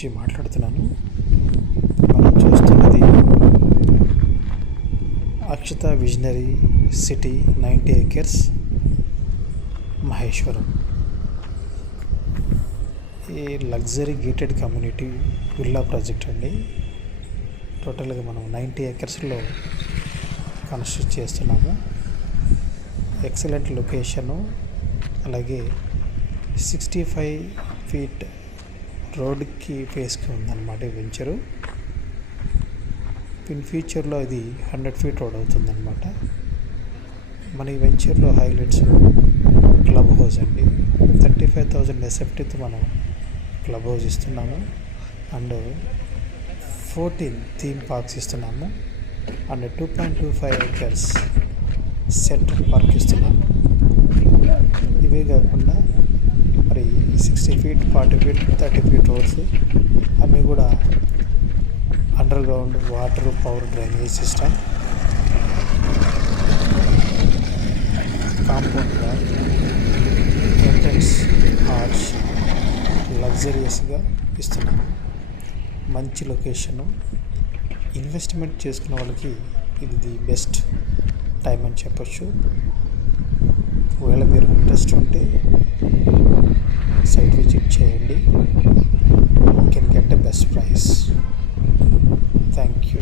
నుంచి మాట్లాడుతున్నాను. మనం చూస్తున్నది Akshita visionary city 90 acres Maheshwaram. ఈ luxury gated community villa project అండి. టోటల్గా మనం 90 acresలో కన్స్ట్రక్ట్ చేస్తున్నాము. ఎక్సలెంట్ లొకేషను, అలాగే 65 feet రోడ్కి ఫేస్కి ఉందన్నమాట ఈ వెంచరు. ఇన్ ఫ్యూచర్లో ఇది 100 feet రోడ్ అవుతుందన్నమాట. మన ఈ వెంచర్లో హైలైట్స్ క్లబ్ హౌస్ అండి. 35,000 SFTతో మనం క్లబ్ హౌస్ ఇస్తున్నాము. అండ్ 14 థీమ్ పార్క్స్ ఇస్తున్నాము. అండ్ 2.25 acres సెంట్రల్ పార్క్ ఇస్తున్నాము. ఇవే కాకుండా మరి 60 feet, 40 feet, 30 feet రోడ్స్ అన్నీ కూడా underground water, power, drainage system, compound wall, entrance arch లగ్జరియస్గా ఇస్తున్నాము. మంచి లొకేషను. ఇన్వెస్ట్మెంట్ చేసుకున్న వాళ్ళకి ఇది ది బెస్ట్ టైం అని చెప్పొచ్చు. ఒకవేళ మీరు ఇంట్రెస్ట్ ఉంటే సైట్ విజిట్ చేయండి. You can get a best price. Thank you.